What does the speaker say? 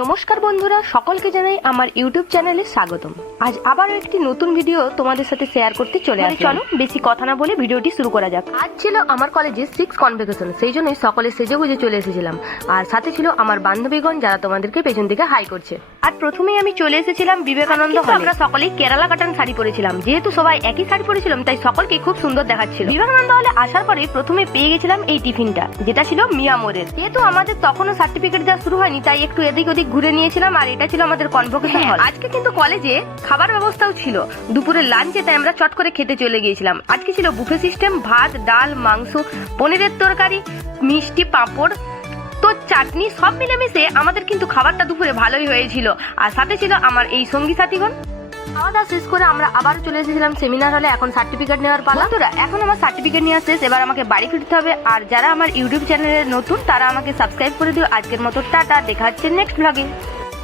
নমস্কার বন্ধুরা, সকলকে জানাই আমার ইউটিউব চ্যানেলে স্বাগতম। আজ আবারও একটি নতুন ভিডিও তোমাদের সাথে শেয়ার করতে চলে আসলাম। চলো বেশি কথা না বলে ভিডিওটি শুরু করা যাক। আজ ছিল আমার কলেজে 6 কনভোকেশন, সেই জন্যই সকলে সেজে গুজে চলে এসেছিলাম। আর সাথে ছিল আমার বান্ধবীগণ, যারা তোমাদেরকে পেছন থেকে হাই করছে। আর প্রথমেই আমি চলে এসেছিলাম বিবেকানন্দ হলে। আমরা সকলেই কেরালা কাটান শাড়ি পরেছিলাম, যেহেতু সবাই একই শাড়ি পরেছিলাম তাই সকলকে খুব সুন্দর দেখাচ্ছিল। বিবেকানন্দ হলে আসার পরে প্রথমে পেয়ে গেছিলাম এই টিফিনটা, যেটা ছিল মিয়ামোরের। যেহেতু আমাদের তখনও সার্টিফিকেট দেওয়া শুরু হয়নি তাই একটু এদিক ওদিক ঘুরে নিয়েছিলাম। আর এটা ছিল আমাদের কনভোকেশন হল। আজকে কিন্তু কলেজে খাবার ব্যবস্থাও ছিল দুপুরের লাঞ্চে, তাই আমরা চট করে খেতে চলে গিয়েছিলাম। আজকে ছিল বুফে সিস্টেম, ভাত, ডাল, মাংস, পনিরের তরকারি, মিষ্টি, পাঁপড়, তো চাটনি, সব মিলেমিশে আমাদের কিন্তু খাবারটা দুপুরে ভালোই হয়েছিল। আর সাথে ছিল আমার এই সঙ্গী সাথীগণ। খাওয়া দাওয়া শেষ করে আমরা আবার চলে এসেছিলাম সেমিনার হলে। এখন সার্টিফিকেট নেওয়ার পালা। বন্ধুরা, এখন আমার সার্টিফিকেট নেওয়া শেষ, এবার আমাকে বাড়ি ফিরতে হবে। আর যারা আমার ইউটিউব চ্যানেলে নতুন তারা আমাকে সাবস্ক্রাইব করে দিও। আজকের মতো টাটা, দেখা হচ্ছে নেক্সট ব্লগে।